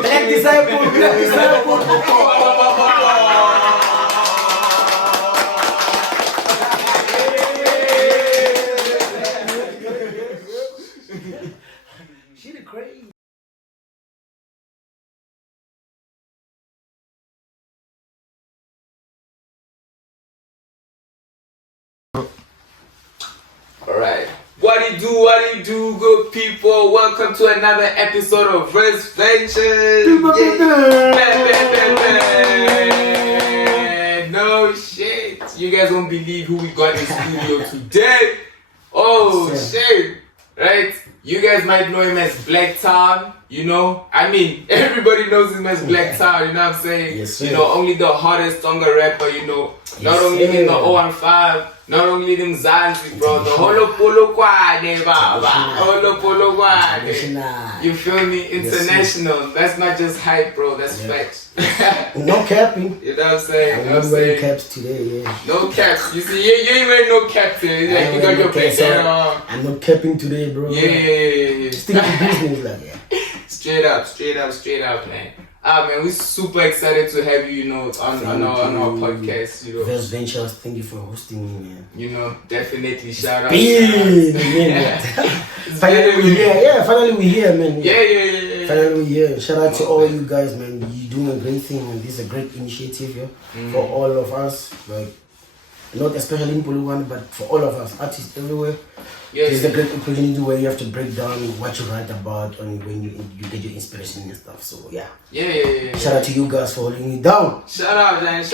Black disciple, black disciple. She the crazy. Alright. What do you do, good people? Welcome to another episode of Verse Ventures. No shit. You guys won't believe who we got in studio today. Oh shit. Right? You guys might know him as Blaqtown, you know? I mean, everybody knows him as Blaqtown, you know what I'm saying? Yes, sir. You know, only the hottest stronger rapper, you know. Not only in the 015, not only them Zanzi, bro. The Holo Polo Kwade, baba. Holo Polo Kwade. You feel me? International. That's not just hype, bro. That's facts. No capping. You know what I'm saying? I'm wearing caps today, yeah. No caps. You see, you ain't wearing no cap today. Like, you got your black on. I'm not capping today, bro. Yeah. Stick to business, like, yeah. Straight up, man. Man, we're super excited to have you, you know, on our podcast, you know. Verse Ventures, thank you for hosting me, man. You know, definitely shout out. Finally we're here, yeah. Finally we're here, man. Yeah. Finally we're here. Shout out to all you guys, man. You're doing a great thing, and this is a great initiative, yeah, for all of us. Like, not especially in Puluwan, but for all of us, artists everywhere. It's a great opportunity where you have to break down what you write about and when you get your inspiration and stuff. So yeah. Shout out to you guys for holding me down. Shout out, man.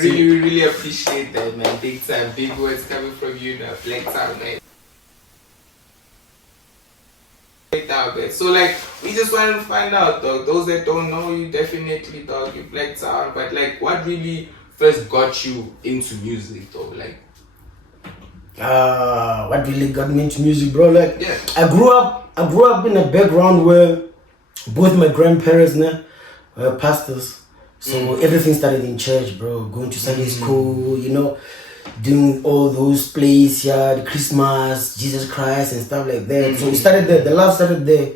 We really appreciate that, man. Big time, big words coming from you now. Blaqtown, man. So like, we just wanted to find out, dog. Those that don't know you, definitely, dog, you Blaqtown. But like, what really first got you into music, though? Like, what really got me into music, bro? Like, yeah. I grew up in a background where both my grandparents were pastors, so everything started in church, bro. Going to Sunday school, you know, doing all those plays, the Christmas, Jesus Christ, and stuff like that. So it started there. The love started there.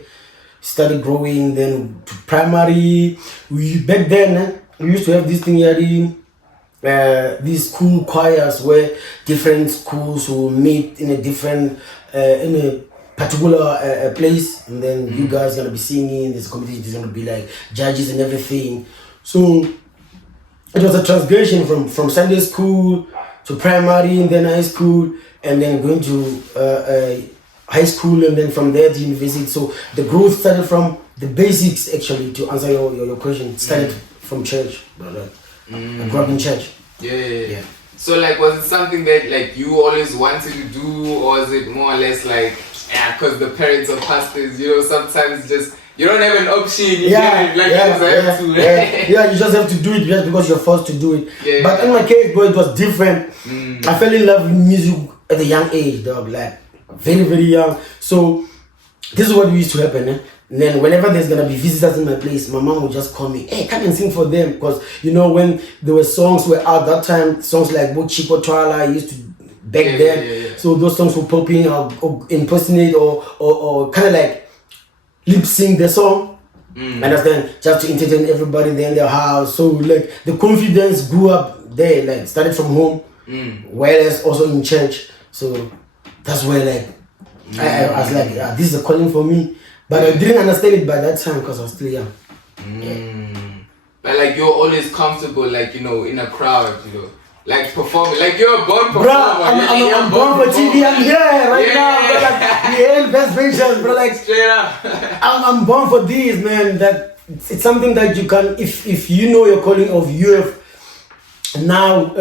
Started growing. Then to primary. Back then, we used to have this thing here. These school choirs where different schools will meet in a different in a particular place, and then you guys gonna be singing. This competition is gonna be like judges and everything. So it was a transgression from Sunday school to primary, and then high school, and then going to high school, and then from there to university. So the growth started from the basics. Actually, to answer your question, it started from church, brother. I grew up in church. Yeah. So like, was it something that like you always wanted to do, or was it more or less like, because the parents are pastors, you know, sometimes just you don't have an option. You just have to do it just because you're forced to do it. But in my case, bro, it was different. I fell in love with music at a young age, dog, like very, very young. So this is what used to happen. And then whenever there's gonna be visitors in my place, my mom would just call me, hey, come and sing for them. Because, you know, when there were songs were out that time, songs like Chico Twala used to back then. So those songs were popping or impersonate or kind of like lip sync the song. Understand? Just to entertain everybody there in their house. So like the confidence grew up there, like started from home, whereas also in church. So that's where like I was like, this is a calling for me. But I didn't understand it by that time because I was still young. But like, you're always comfortable, like, you know, in a crowd, you know, like performing, like you're a born performer. Bro, I'm born for TV. I'm here right now, bro. Like, yeah, best ventures, bro. Like, straight up. I'm born for this, man. That it's something that you can, if you know your calling of you have now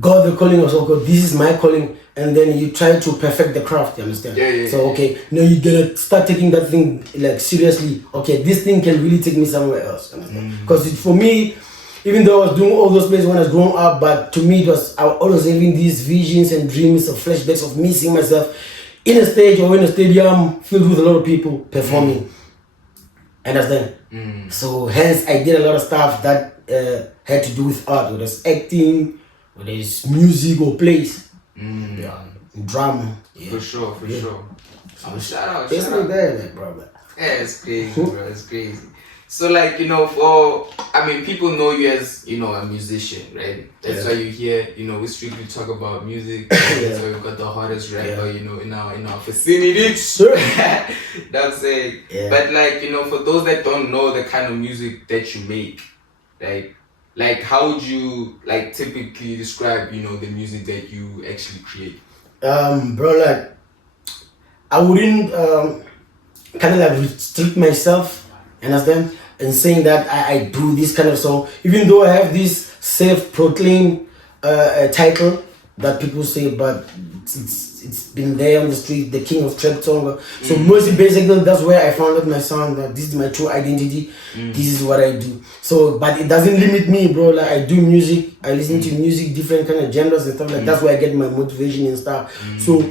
got the calling of God. This is my calling. And then you try to perfect the craft, you understand? So, okay, now you gotta start taking that thing like seriously. Okay, this thing can really take me somewhere else, understand? Because for me, even though I was doing all those plays when I was growing up, but to me, I was always having these visions and dreams of flashbacks of me seeing myself in a stage or in a stadium filled with a lot of people performing. Understand? So, hence, I did a lot of stuff that had to do with art, whether it's acting, whether it's music or plays. Drama. For sure. Oh, shout out. It's like that, like, bro. Yeah, it's crazy, bro. It's crazy. So, like, you know, people know you as, you know, a musician, right? That's why you hear, you know, we strictly talk about music. That's why we've got the hottest rapper, you know, in our vicinity. Sure. That's it. Yeah. But, like, you know, for those that don't know the kind of music that you make, like how would you, like, typically describe, you know, the music that you actually create? Bro, like, I wouldn't kind of like restrict myself, understand, and saying that I do this kind of song, even though I have this self-proclaimed title that people say, but it's been there on the street, the king of trap song. So mostly basically that's where I found out my sound, that this is my true identity, this is what I do. So but it doesn't limit me, bro. Like, I do music, I listen to music, different kind of genres and stuff like that's where I get my motivation and stuff. So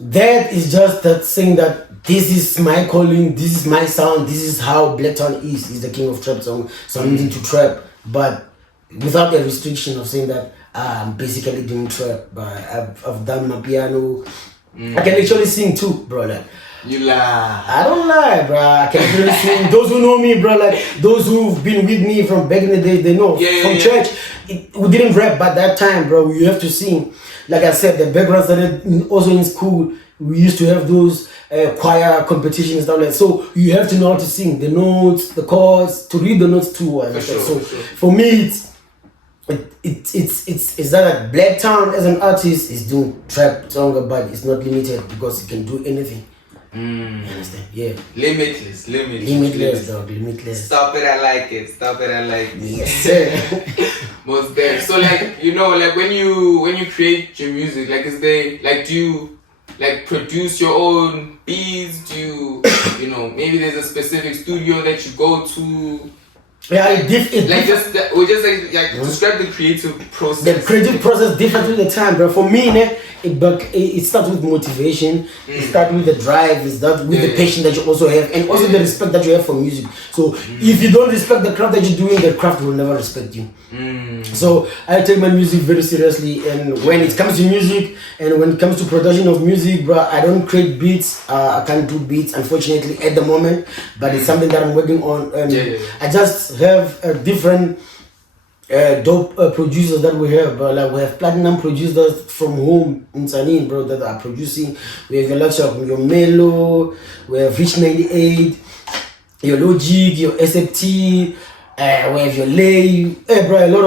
that is just that saying that this is my calling, this is my sound, this is how Blaqtown is the king of trap song. So I'm into trap, but without the restriction of saying that I'm basically doing trap. But I've done my piano. I can actually sing too, bro. Like, you lie. I don't lie, bro. I can actually sing. Those who know me, bro, like those who've been with me from back in the day, they know. From church, we didn't rap by that time, bro. You have to sing. Like I said, the background started also in school. We used to have those choir competitions and stuff like that. So you have to know how to sing the notes, the chords, to read the notes too. So for me, it's that Blaqtown as an artist is doing trap song, but it's not limited because it can do anything. You understand? Yeah. Limitless, dog. Limitless. Stop it, I like it. Yes, sir. Most there. So, like, you know, like when you create your music, like, is there, like, do you like produce your own beats? Do you know, maybe there's a specific studio that you go to? Yeah, describe the creative process. The creative process differs with the time, bro. For me, it starts with motivation. It starts with the drive. It starts with the passion that you also have, and also the respect that you have for music. So if you don't respect the craft that you're doing, the craft will never respect you. So I take my music very seriously, and when it comes to music and when it comes to production of music, bro, I don't create beats. I can't do beats, unfortunately, at the moment. But it's something that I'm working on. I just have a different dope producers that we have, bro. Like, we have platinum producers from home in Sanin, bro, that are producing. We have your likes of your Melo, we have Rich 98, your Logic, your SFT, we have your Lay. Hey, bro, a lot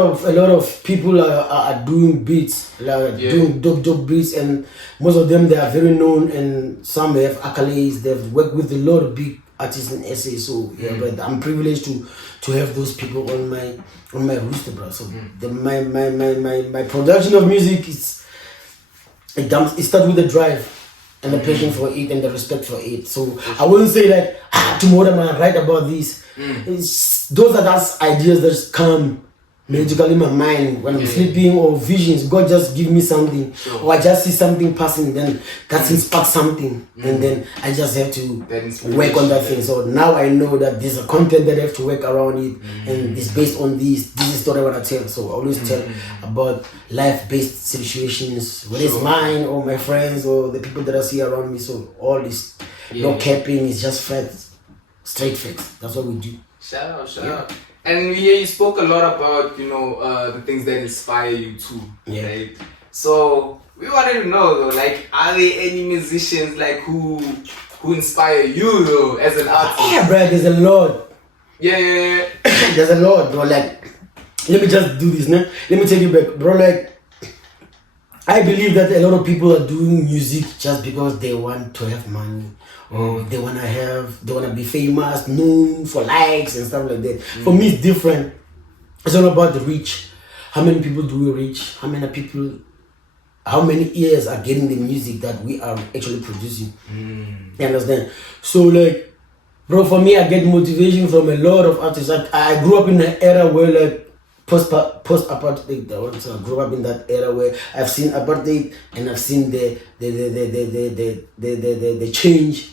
of people are doing beats, like doing dope beats, and most of them, they are very known, and some have accolades. They've worked with a lot of big artists in SA. So but I'm privileged to have those people on my roster, bro. So my production of music it starts with the drive and the passion for it and the respect for it. So I wouldn't say that tomorrow I'm gonna write about this. Those are just ideas that come magically in my mind when I'm sleeping, or visions. God just give me something, or I just see something passing, then that inspires something, and then I just have to work on that thing. So now I know that there's a content that I have to work around it, and it's based on this is the story I want to tell. So I always tell about life-based situations, whether it's mine or my friends or the people that I see around me. So all this no capping, it's just facts, straight facts. That's what we do. Shout out. And you spoke a lot about, you know, the things that inspire you too, right? So we wanted to know though, like, are there any musicians like who inspire you though as an artist? Yeah, bro, there's a lot. Yeah. There's a lot, bro. Like, let me just do this, man. Let me take you back, bro. Like, I believe that a lot of people are doing music just because they want to have money, or they wanna be famous, known for likes and stuff like that. For me, it's different. It's all about the reach. How many people do we reach? How many ears are getting the music that we are actually producing? You understand? So, like, bro, for me, I get motivation from a lot of artists. Like, I grew up in an era where, like, post-apartheid. I grew up in that era where I've seen apartheid and I've seen the change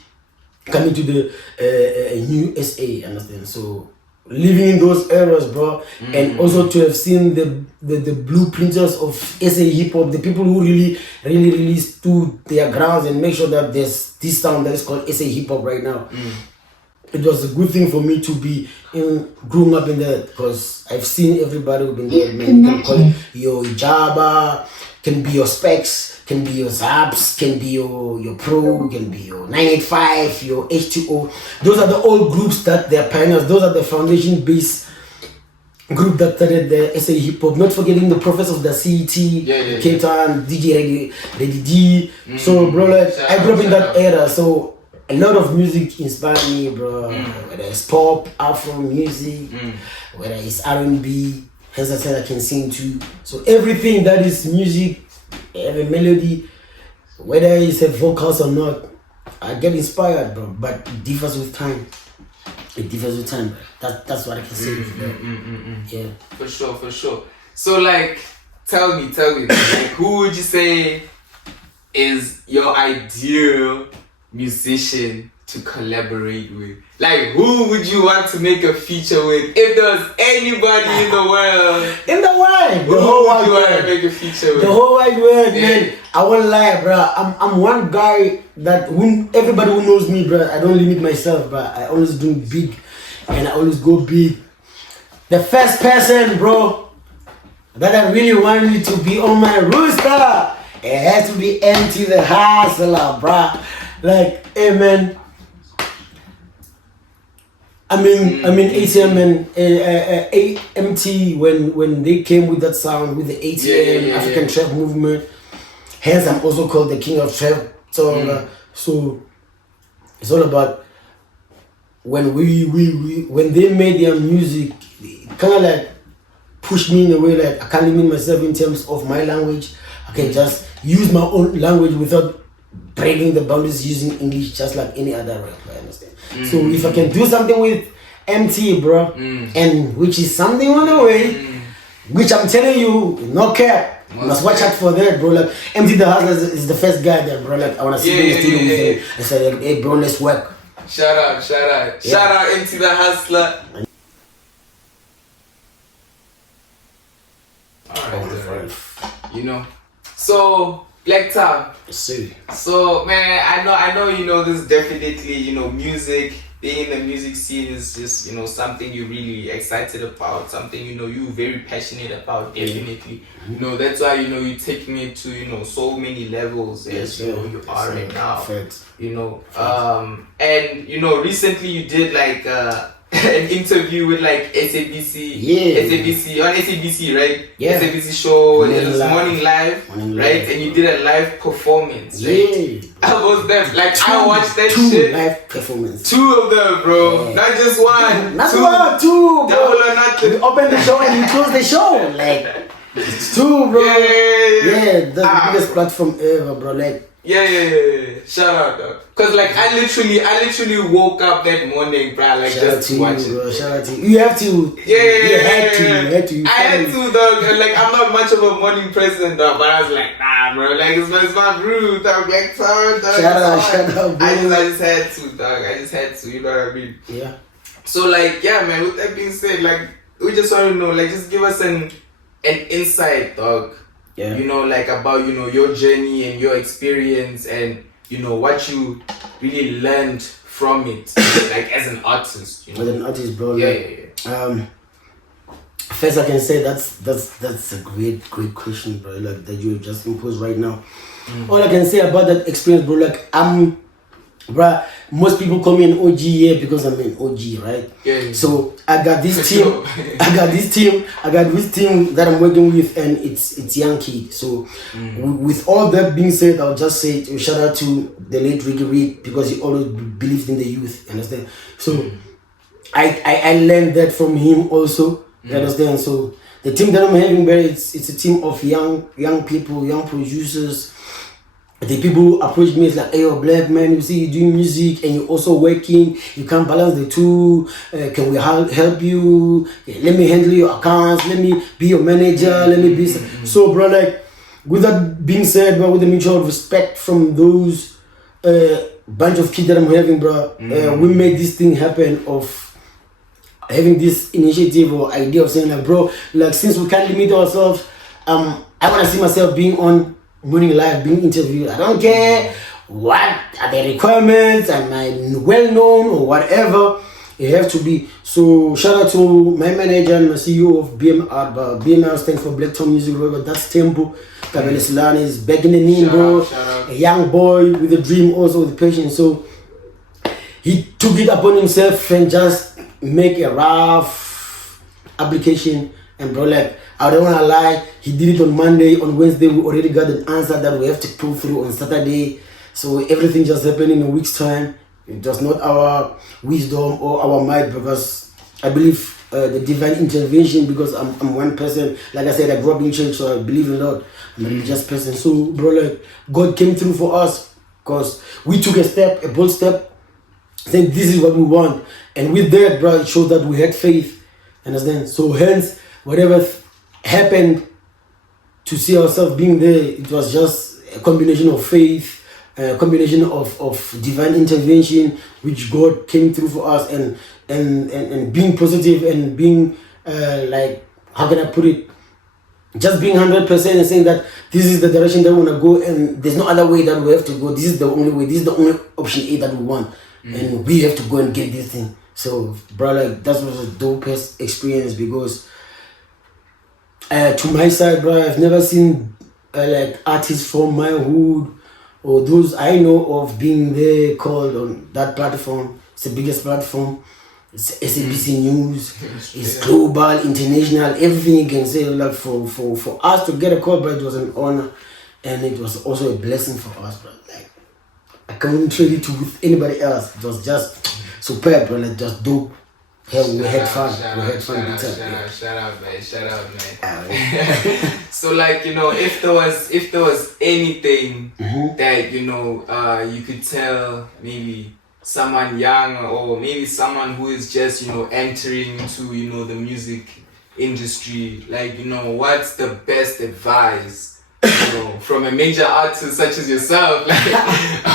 coming to the new SA. Understand? So living in those eras, bro, and also to have seen the blueprinters of SA hip hop, the people who really stood their grounds and make sure that there's this sound that is called SA hip hop right now. It was a good thing for me to be growing up in that, because I've seen everybody who've been there, man. You can call it your Jabba, can be your Specs, can be your Zaps, can be your Pro, can be your 985, your H2O. Those are the old groups that they're pioneers. Those are the foundation base group that started the SA hip hop. Not forgetting the prophets of the CET, Cape Town, DJ Ready D. So, bro, like I grew up in that era. So a lot of music inspired me, bro. Whether it's pop, Afro music, whether it's R&B, hence I said I can sing too. So everything that is music, every melody, whether it's a vocals or not, I get inspired, bro. But it differs with time. It differs with time. That's what I can say. Yeah. For sure. So like, tell me, like, who would you say is your ideal musician to collaborate with? Like, who would you want to make a feature with? If there was anybody in the world, the whole wide world, make a feature with? The whole wide world, man. I won't lie, bro. I'm one guy that everybody who knows me, bro. I don't limit myself, bro. I always do big, and I always go big. The first person, bro, that I really wanted to be on my rooster, it has to be MT the Hustler, bro. Like, hey, man. I mean, ATM and MT when they came with that sound, with the ATM African trap movement. Hence, I'm also called the king of trap. So it's all about when when they made their music, kind of like pushed me in a way like I can't limit myself in terms of my language. I can just use my own language without breaking the boundaries, using English just like any other rapper, I understand. So if I can do something with MT, bro, and which is something on the way, which I'm telling you, no cap, you must watch out for that, bro. Like MT the Hustler is the first guy there, bro. Like I wanna see him in the studio with him. I said, hey, bro, let's work. Shout out MT the Hustler. Alright, you know. So Blaqtown. So man, I know you know this definitely, you know, music, being in the music scene is just, you know, something you're really excited about, something, you know, you're very passionate about, definitely. You know, that's why, you know, you're taking it to, you know, so many levels as you know you are right now. You know. And you know, recently you did like an interview with like SABC. SABC on SABC, right? SABC show. It was Morning Live, right? And you did a live performance, right? I was there, like I watched that shit. Live performance. 2 of them, bro. Not just one. Two, bro. Double or nothing. You open the show and you close the show. Like it's 2, bro. That's the biggest platform ever, bro. Like. Shout out, dog. Cause like I literally woke up that morning, bro. Like shout just to watch it. Bro. Shout out to you. You have to. You had to. I had to, dog. And like I'm not much of a morning person, dog. But I was like, nah, bro. Like it's my brew, dog. Blaqtown, dog. Shout out, bro. I just had to, dog. I just had to. You know what I mean? Yeah. So like, yeah, man. With that being said, like we just want to know, like, just give us an insight, dog. Yeah. You know, like about, you know, your journey and your experience and, you know, what you really learned from it, like as an artist. You know? As an artist, bro. First I can say that's a great question, bro. Like that you just imposed right now. All I can say about that experience, bro, like bro, most people call me an OG here because I'm an OG, right? So I got this team. I got this team that I'm working with, and it's young kids. So with all that being said, I'll just say shout out to the late Ricky Reed because he always believed in the youth. Understand? So I learned that from him also. You understand? So the team that I'm having, bro, it's a team of young people, young producers. The people who approach me is like, hey, yo, black man, you see you doing music and you're also working, you can't balance the two, can we help you, let me handle your accounts, let me be your manager, let me be so, bro, like, with that being said, bro, with the mutual respect from those bunch of kids that I'm having, bro, we made this thing happen of having this initiative or idea of saying like, bro, like since we can't limit ourselves, I want to see myself being on Morning Live, being interviewed. I don't care what are the requirements, am I well known or whatever. It have to be. So shout out to my manager and my CEO of BMR. BMR stands for Blaqtown Music Record. That's Tempo. Kabele Silani is back in the name, bro. A young boy with a dream, also with passion. So he took it upon himself and just make a rough application. And bro, like, I don't wanna lie, he did it on Monday. On Wednesday, we already got an answer that we have to pull through on Saturday. So everything just happened in a week's time. It was not our wisdom or our might, because I believe the divine intervention, because I'm one person. Like I said, I grew up in church, so I believe in God. I'm a religious person. So, bro, like, God came through for us because we took a bold step, saying this is what we want. And with that, bro, it shows that we had faith. Understand? So, hence, whatever happened to see ourselves being there, it was just a combination of faith, a combination of divine intervention, which God came through for us, and being positive and being like, how can I put it, just being 100% and saying that this is the direction that we want to go, and there's no other way that we have to go. This is the only way, this is the only option A that we want, and we have to go and get this thing. So, bro, like, that was the dopest experience, because to my side, bro, I've never seen like artists from my hood or those I know of being there called on that platform. It's the biggest platform. It's SABC News. It's global, international, everything you can say. Like for us to get a call, but it was an honor, and it was also a blessing for us, bro. Like, I can't trade it with anybody else. It was just superb, bro. Like, just dope. Hell, we had fun. Shout out, man. So, like, you know, if there was anything that, you know, you could tell maybe someone young, or maybe someone who is just, you know, entering into, you know, the music industry, like, you know, what's the best advice, you know, from a major artist such as yourself? Like,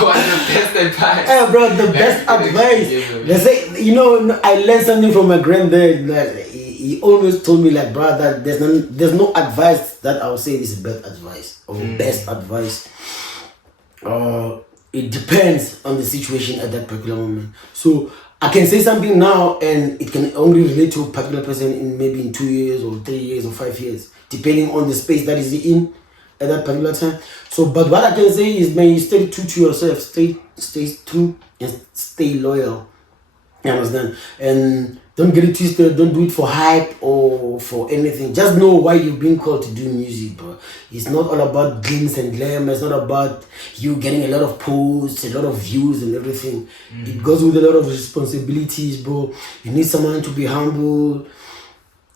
what's the best advice? Hey, bro, the best advice. They say, you know, I learned something from my granddad. Like, he always told me, like, bro, that there's no advice that I would say is best advice or best advice. It depends on the situation at that particular moment. So I can say something now, and it can only relate to a particular person in maybe in 2 years or 3 years or 5 years, depending on the space that is in at that particular time. So, but what I can say is, man, you stay true to yourself, stay true and stay loyal. You understand? And don't get it twisted. Don't do it for hype or for anything. Just know why you're being called to do music, bro. It's not all about glitz and glam. It's not about you getting a lot of posts, a lot of views and everything. It goes with a lot of responsibilities, bro. You need someone to be humble.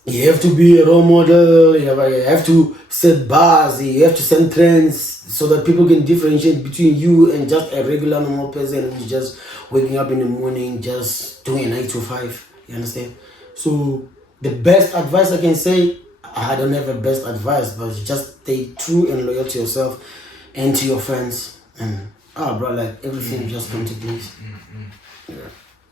You have to be a role model. You have to set bars. You have to set trends so that people can differentiate between you and just a regular normal person who's just waking up in the morning, just doing a 9 to 5. You understand? So the best advice I can say, I don't have a best advice, but just stay true and loyal to yourself and to your friends. And bro, like, everything just come to place. Yeah.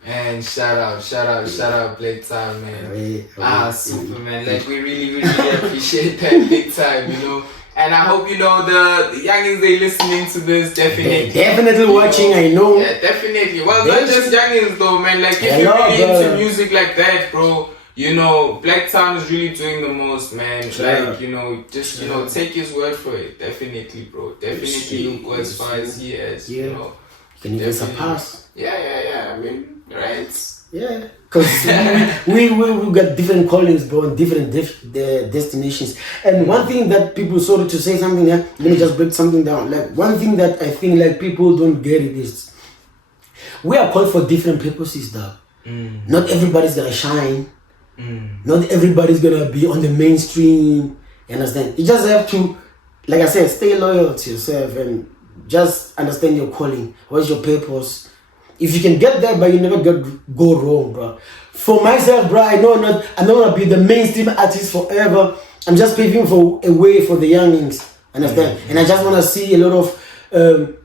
And shout out Blaqtown, man. Super, man. Like, we really appreciate that big time, you know. And I hope, you know, the youngins, they listening to this, definitely. They're definitely watching, know, I know. Yeah, definitely. Well, not just youngins though, man. Like, if you're really into music like that, bro, you know, Blaqtown is really doing the most, man. Like, you know, just, you know, take his word for it. Definitely, bro. Definitely, you go as far as he is, you know. Can you surpass? Yeah. I mean, right? Yeah, because we got different callings, bro, and different destinations. And one thing that people, sorry to say something here, let me just break something down. Like, one thing that I think, like, people don't get it is, we are called for different purposes, dog. Not everybody's gonna shine. Not everybody's gonna be on the mainstream. You understand? You just have to, like I said, stay loyal to yourself and just understand your calling. What's your purpose? If you can get there, but you never go wrong, bro. For myself, bro, I don't want to be the mainstream artist forever. I'm just paving for a way for the youngins. Understand? And I just want to see a lot of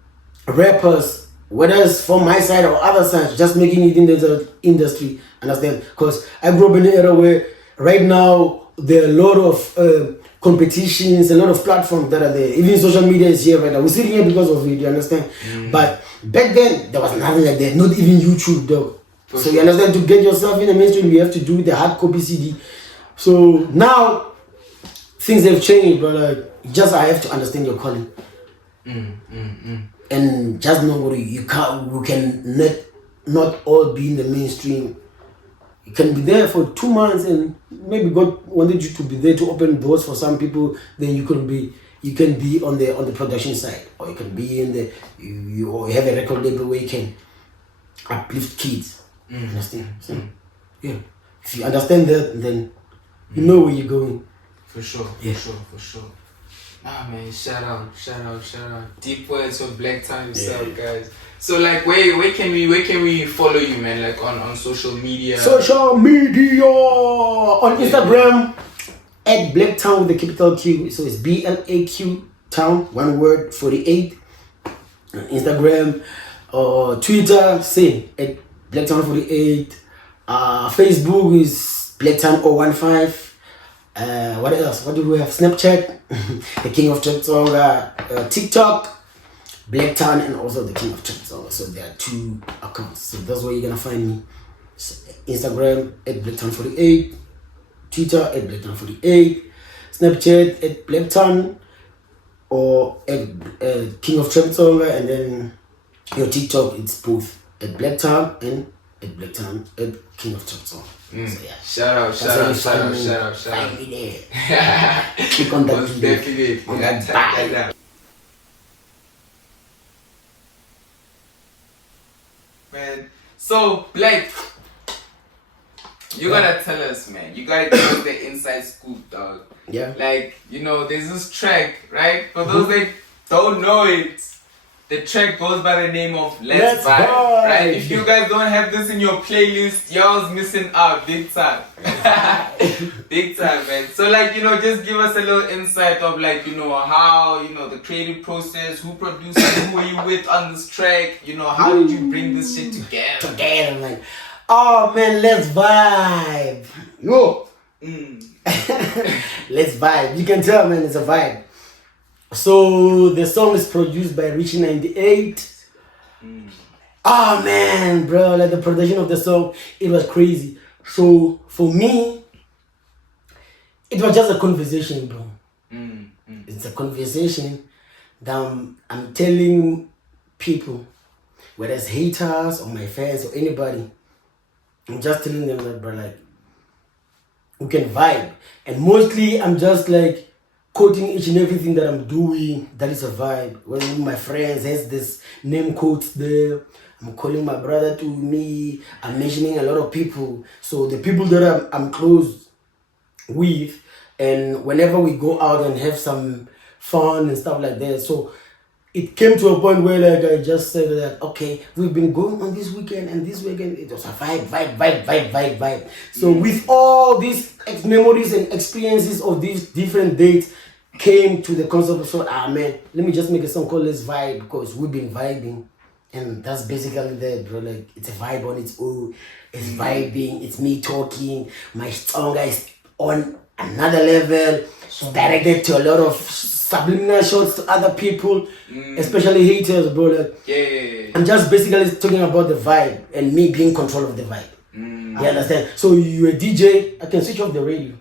rappers whether it's from my side or other side, just making it in the industry. Understand? Because I grew up in an era where right now there are a lot of competitions, a lot of platforms that are there. Even social media is here right now. We're sitting here because of it, you understand? But back then, there was nothing like that. Not even YouTube, dog. So you understand? To get yourself in the mainstream, you have to do the hard copy CD. So now, things have changed, but like, just I have to understand your calling. And just know what you can't, we can not all be in the mainstream. You can be there for 2 months, and maybe God wanted you to be there to open doors for some people. Then you can be on the production side, or you can be in the you have a record label where you can uplift kids. Understand? So, yeah. If you understand that, then you know where you're going. For sure. For sure. Ah man, shout out. Deep words from Blaqtown himself, guys. So like, where can we follow you, man? Like on social media. Social media on Instagram at Blaqtown with the capital Q. So it's BLAQ Town, one word, 48. On Instagram or Twitter, same at Blaqtown 48. Facebook is Blaqtown 015. What else? What do we have? Snapchat, the King of Trap Song, TikTok, Blaqtown, and also the King of Trap Song. So there are 2 accounts. So that's where you're gonna find me. So Instagram at Blaqtown48, Twitter at Blaqtown48, Snapchat at Blaqtown or at King of Trap Song, and then your TikTok, it's both at Blaqtown and at Blaqtown at King of Trap Song. So yeah. Shout out. Find me there. Click on that video. Definitely. On that bye. Man. So Blake, you gotta tell us, man. You gotta give us the inside scoop, dog. Yeah. Like, there's this track, right? For those that don't know it, the track goes by the name of Let's Vibe, right? If you guys don't have this in your playlist, y'all's missing out big time. Big time, man. So like, just give us a little insight of like, how, the creative process, who produced it, who are you with on this track, how did you bring this shit together? Like, oh man, let's vibe. Yo. Let's vibe. You can tell, man, it's a vibe. So the song is produced by Richie 98. Oh man, bro, like the production of the song, it was crazy. So for me, it was just a conversation, bro. It's a conversation that I'm telling people, whether it's haters or my fans or anybody, I'm just telling them that, bro, like, we can vibe. And mostly I'm just like quoting each and everything that I'm doing, that is a vibe. When my friends has this name quotes there, I'm calling my brother to me, I'm mentioning a lot of people. So the people that I'm close with, and whenever we go out and have some fun and stuff like that. So it came to a point where like I just said that, okay, we've been going on this weekend, and this weekend it was a vibe. So with all these memories and experiences of these different dates, came to the concept of, so, man, let me just make a song called Let's Vibe, because we've been vibing. And that's basically that, bro. Like, it's a vibe on its own. It's vibing. It's me talking. My song is on another level. It's directed to a lot of subliminal shots to other people, especially haters, bro. Like, yeah. I'm just basically talking about the vibe and me being in control of the vibe. You understand? So you're a DJ, I can switch off the radio.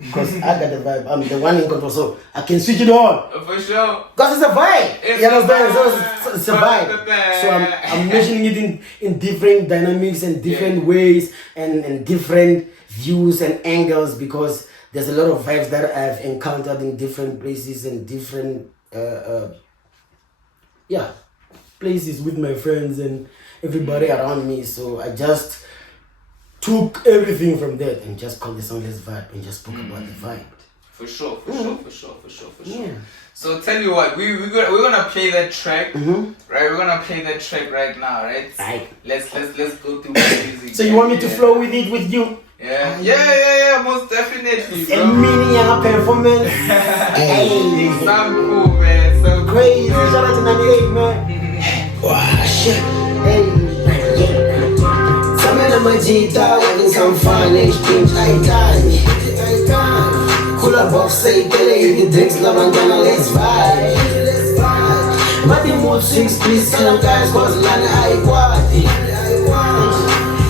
Because I got the vibe. I'm the one in control, so I can switch it on. For sure. Because it's a vibe. You understand? So it's a vibe. So I'm mentioning it in different dynamics and different ways and different views and angles, because there's a lot of vibes that I've encountered in different places and different places with my friends and everybody around me. So I just took everything from that and just called the song Let's Vibe and just spoke about the vibe. For sure. Yeah. So tell you what, we're gonna play that track, right? We're gonna play that track right now, right? Right. Let's go through the music. So you want me to flow with it with you? Yeah, most definitely, bro. A mini performance. Hey, sound cool, man. So crazy. Shout out to 98, man. Wow, shit. Hey, Samena Majita, having some fun, dreams I die. Cooler box, say, Pele, the drinks, Lavangana, let's vibe. Mati move 6 please, tell them guys, cause Lana, I quad.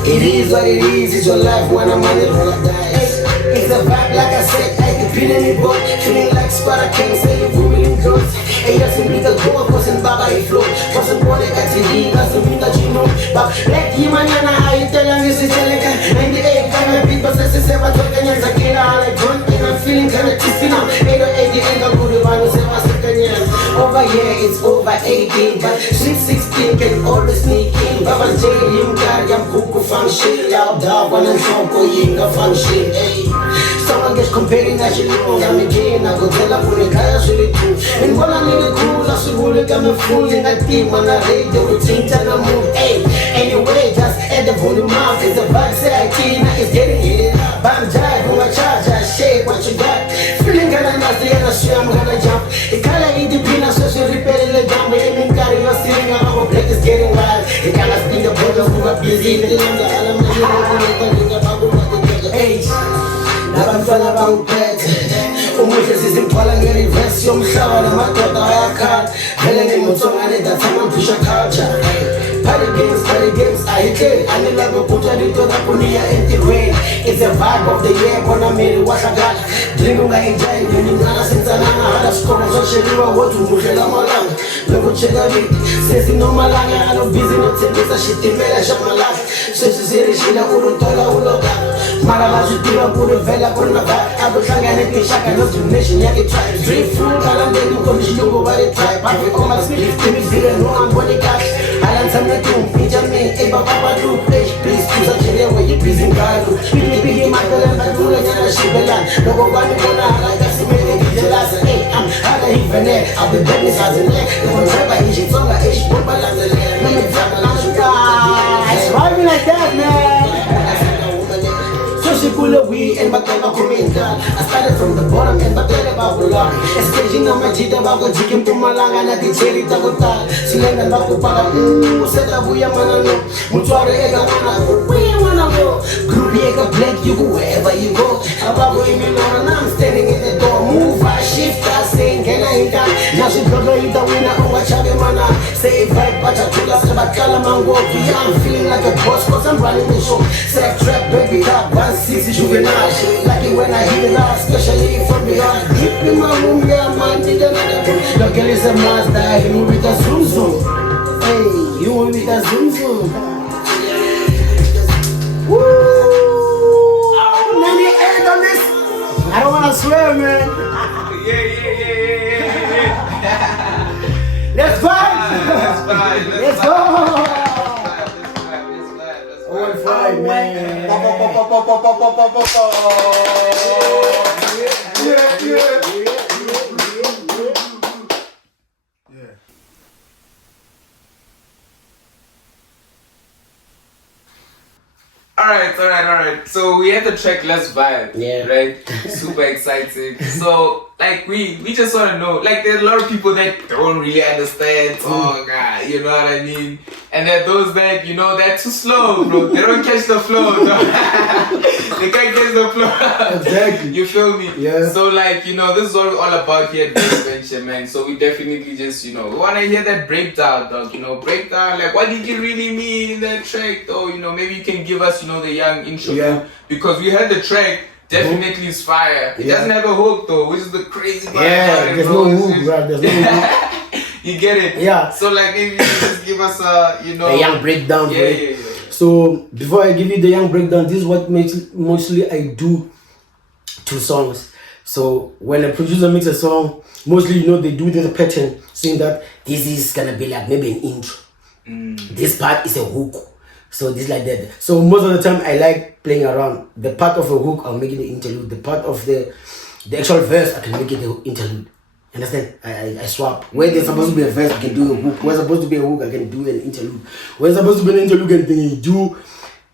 It is what it is, it's your life when I'm on it, roll up dice. It's a vibe, like I said, I can feel any boy, feeling like Sparta King, say you're moving girls. Hey, yes, we need a go, cause in Baba, he flow. Cause in Bode, I TV, doesn't mean that you know. But let you, man, I tell them this is telling 98, kind of big, but this is ever talking, as a kid, I like drunk, and I'm feeling kind of tipsy now. 8 or 80, ain't a good one, was ever second year. Over here, it's over 18, but sweet 16 can always sneak in. Baba J, you got your cuckoo function, loud dog, when I'm drunk, or you function, hey. Someone gets comparing that you know, I'm again, I go tell her, put a guy, so they do. And when I need a cool, I should really got me fooling that team when I read the routine, tell them move, hey. Anyway, just add the volume off, it's a vibe, say I can't, it's getting heated up. Bam, jive, on my charger, shake what you got. Feeling kinda nasty, and I swear I'm gonna jump. The color in the peanuts, so she repairing the jump, but you mean, carry your steering, I'm gonna break, it's getting wild. The color spin the borders, we were busy, the land, the element, hey. Nabantwana bangiphethe umuhle sizimthwala nge-reverse yomhlaba namadoda ayakhala vele ngimuthongane that time I'm push a culture. Party games, I hate I need love you put a little up on your empty rain. It's a vibe of the year when I made it wash a gun. Drink on my enjoy, you need nana since I had a score so she knew what to move la malanga. Look check a bit, says no malanga, I no busy no take this a shit in vela shop my life. So she said she na urutola uloga. Marala jutiwa pure vela con la vibe. I go try and make shaka no donation, yeah, get try. Drink food, I don't need to come to you over the tribe. I feel all my spirit, me zero, no, I'm body cash. I don't tell me to pinch a me, eba papa do, please, please, a chile where you please in God. Piggy, my girl, and I do it, and I ship a land. No go one, like I see me, the last eight, I'm out of even there. I'll be business as a neck. No one ever is it, so I age, put my last leg. Let me drop a lot of guys. Why me like that, man? She pull a weed and back up comenta. I started from the bottom and back at Babula. Staging on my jita bago chicken to malanga na di cherry takota. Silengan bago para set up we a manano. Mutuare ega mana, where you wanna go? Groovy ega blank, you go wherever you go. Ababo in me Lord and I'm standing in the door. Move, I shift, I sing, can I hit that? Now she got the winner, oh I chave mana. Say if I patch a tula, so I call a mango. I'm feeling like a boss, cause I'm running the show. Set trap, baby, top once. This is juvenile, like it when I hit it out, especially from behind. Deep in my room, yeah, man, did another thing. The girl is a master, he move with a zoom zoom. Hey, you move with a zoom zoom. Woo! Let me end on this. I don't wanna swear, man. Yeah. Let's vibe. Let's go. Let's vibe, man. Alright. So we had the track Let's Vibe. Yeah. Right? Super exciting. So like we just wanna know, like there's a lot of people that don't really understand God, you know what I mean? And there are those that, you know, they're too slow, bro. They don't catch the flow. They can't catch the flow. Exactly. You feel me? Yeah. So like, you know, this is what we're all about here at This Venture, man. So we definitely just, you know, we wanna hear that breakdown, dog. You know, breakdown, like what did you really mean in that track, though? You know, maybe you can give us, you know, the young intro. Yeah. Because we heard the track, definitely is fire. It doesn't have a hook though, which is the crazy part. Yeah, there's no hook, bro. There's no hook. You get it? Yeah. So like maybe you just give us a, you know, a young breakdown. Yeah. So before I give you the young breakdown, this is what mostly I do to songs. So when a producer makes a song, mostly, you know, they do the pattern, saying that this is gonna be like maybe an intro. This part is a hook. So this like that. So most of the time I like playing around. The part of a hook, I'll make it the interlude. The part of the actual verse, I can make it the interlude. Understand? I swap. Where there's supposed to be a verse, I can do a hook. Where there's supposed to be a hook, I can do an interlude. Where there's supposed to be an interlude, I can do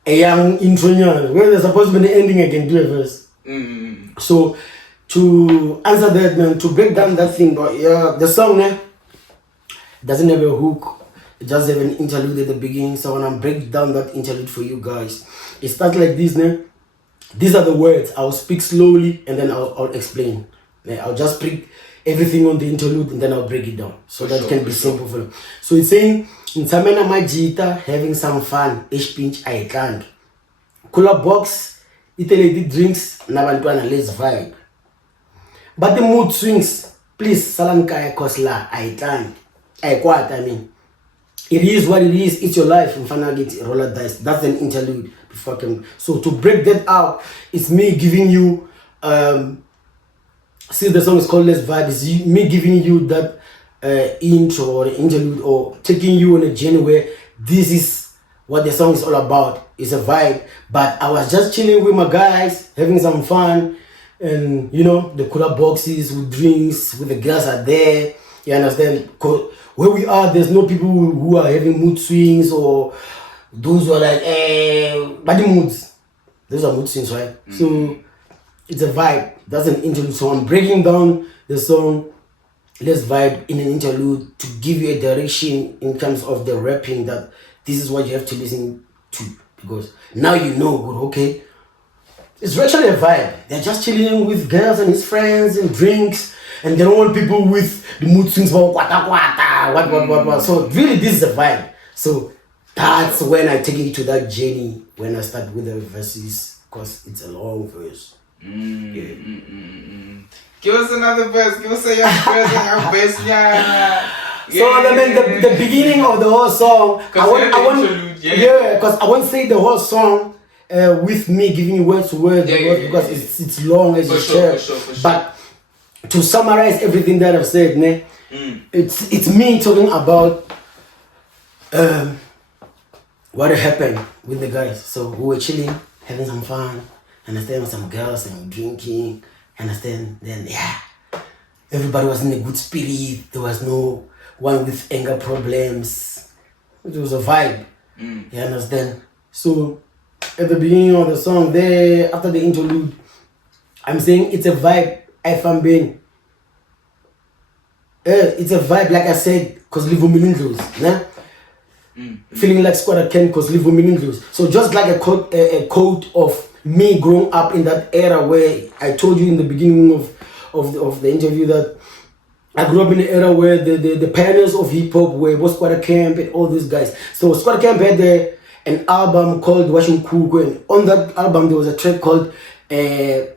a young intro. Where there's supposed to be an ending, I can do a verse. So to answer that, man, to break down that thing, but yeah, the song doesn't have a hook. just have an interlude at the beginning. So when I break down that interlude for you guys, it starts like this, né? These are the words. I'll speak slowly and then I'll explain. I'll just break everything on the interlude and then I'll break it down. So that can be simple for them. So it's saying, in Samena Majita, having some fun, each pinch I can't. Cooler box, Italy drinks, Nabantwana, let's vibe. But the mood swings, please, Salankaya Kosla, I can't. I mean. It is what it is, it's your life, and finally get roller dice. That's an interlude before I can. So to break that out, it's me giving you since the song is called Let's Vibe, it's me giving you that intro or interlude or taking you on a journey where this is what the song is all about. It's a vibe. But I was just chilling with my guys, having some fun, and you know, the cooler boxes with drinks, with the girls are there. You understand? Where we are, there's no people who are having mood swings or those who are like, body moods. Those are mood swings, right? So it's a vibe. That's an interlude. So I'm breaking down the song Let's Vibe in an interlude to give you a direction in terms of the rapping, that this is what you have to listen to, because now you know, good, okay? It's actually a vibe. They're just chilling with girls and his friends and drinks, and they don't want people with the mood swings about what. So really, this is a vibe. So that's when I take it to that journey, when I start with the verses, because it's a long verse. Give us another verse. Give us a young verse and your verse, yeah. So I mean, the beginning of the whole song, because I won't say the whole song with me giving you word to word, because it's long as you share. But to summarize everything that I've said, ne, it's me talking about what happened with the guys. So we were chilling, having some fun, understand, with some girls and drinking, understand. Then everybody was in a good spirit. There was no one with anger problems. It was a vibe. You understand? So at the beginning of the song, there after the interlude, I'm saying it's a vibe. If I'm being, it's a vibe, like I said, cause live millennials, nah? Feeling like Squatter Ken, cause live millennials. So just like a quote of me growing up in that era where I told you in the beginning of the interview that I grew up in an era where the pioneers of hip hop were Squatter Camp and all these guys. So Squatter Camp had an album called Washing Kuku, and on that album there was a track called Live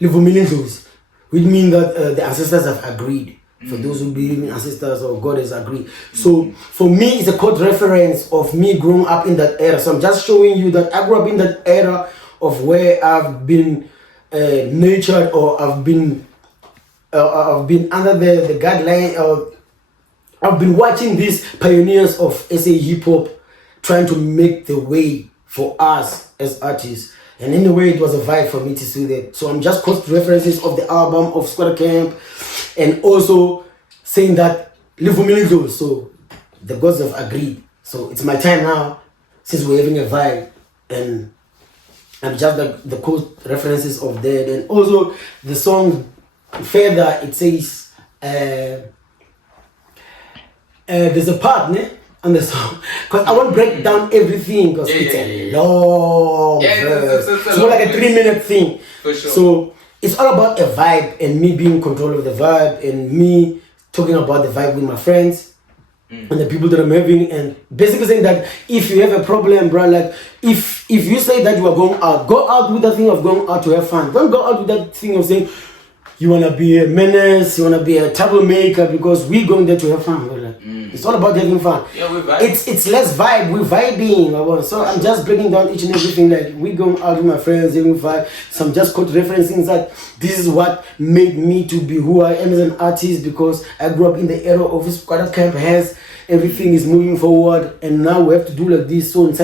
Millennials, which means that the ancestors have agreed. For those who believe in ancestors or God has agreed. So for me, it's a code reference of me growing up in that era. So I'm just showing you that I grew up in that era of where I've been nurtured, or I've been under the guideline, or I've been watching these pioneers of SA hip hop trying to make the way for us as artists. And in a way, it was a vibe for me to see that. So I'm just quoting references of the album of Squatter Camp, and also saying that live for millennials. So the gods have agreed. So it's my time now, since we're having a vibe, and I'm just the quote references of that. And also the song further, it says there's a part, ne? On the song, because I won't break down everything, because it's a long verse. It's more like a 3-minute thing. For sure. So it's all about a vibe, and me being in control of the vibe, and me talking about the vibe with my friends and the people that I'm having, and basically saying that if you have a problem, bro, like if you say that you are going out, go out with that thing of going out to have fun. Don't go out with that thing of saying you want to be a menace, you want to be a troublemaker, because we're going there to have fun. Like, it's all about having fun. Yeah, we vibe. It's less vibe, we're vibing. So I'm just breaking down each and everything. Like, we going out with my friends, having fun. So I'm just referencing that this is what made me to be who I am as an artist, because I grew up in the era of Squatter Camp has everything is moving forward, and now we have to do like this. So in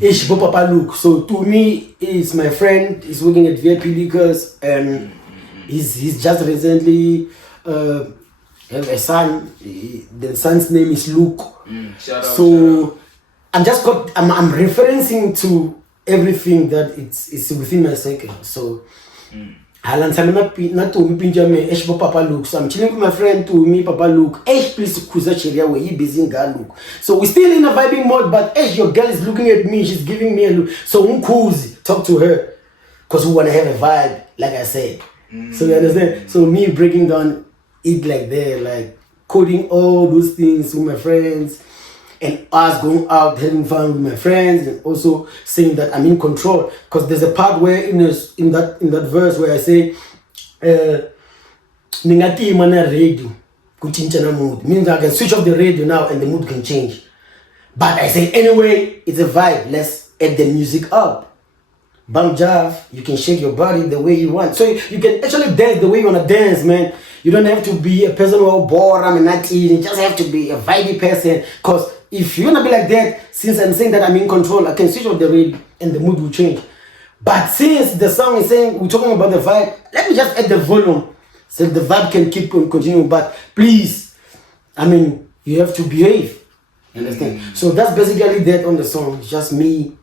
Ish Papa Luke. So to me, is my friend. He's working at VIP Liquors, and he's just recently have a son. The son's name is Luke. Shout out, so I'm just I'm referencing to everything that it's within my circle. So Alan not to me pinjame Eshbo Papa Luke. So I'm chilling with my friend to me Papa Luke. Please kuza cheria where he busy girl look. So we're still in a vibing mode, but your girl is looking at me, she's giving me a look. So cozy, talk to her. Cause we wanna have a vibe, like I said. So you understand? So me breaking down it like that, like coding all those things with my friends. And us going out having fun with my friends, and also saying that I'm in control. Because there's a part where in that verse where I say, "Ningati mana radio, kuchincha na mood." Means I can switch off the radio now and the mood can change. But I say anyway, it's a vibe. Let's add the music up. Bam jav, you can shake your body the way you want. So you can actually dance the way you wanna dance, man. You don't have to be a person who is bored. I mean, not eating. You just have to be a vibey person. Cause if you're gonna be like that, since I'm saying that I'm in control, I can switch off the radio and the mood will change. But since the song is saying we're talking about the vibe, let me just add the volume so the vibe can keep on continuing. But please, I mean, you have to behave. You understand? So that's basically that on the song. It's just me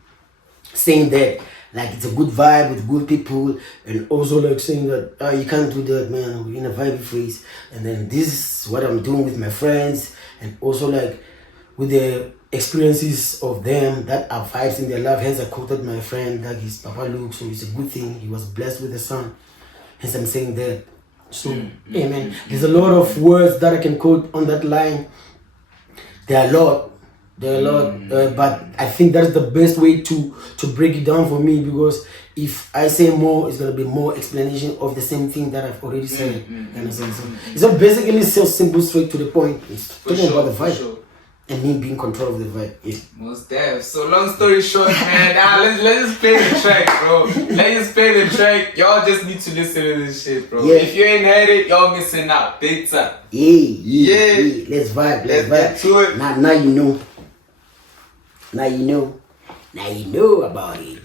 saying that. Like it's a good vibe with good people, and also like saying that you can't do that, man. We're in a vibey phase, and then this is what I'm doing with my friends, and also like with the experiences of them that are vibes in their life. Hence I quoted my friend like his Papa Luke, so it's a good thing. He was blessed with a son. Hence I'm saying that. So yeah, man. There's a lot of words that I can quote on that line. There are a lot. But I think that's the best way to break it down for me, because if I say more, it's gonna be more explanation of the same thing that I've already said. So it's not basically so simple, straight to the point. It's talking about the vibe and me being in control of the vibe. Yeah. Most def. So long story short, man, let's just play the track, bro. Let's just play the track. Y'all just need to listen to this shit, bro. Yeah. If you ain't heard it, y'all missing out. Big time. Yeah. Let's vibe. Let's get to it. Now you know. Now you know about it.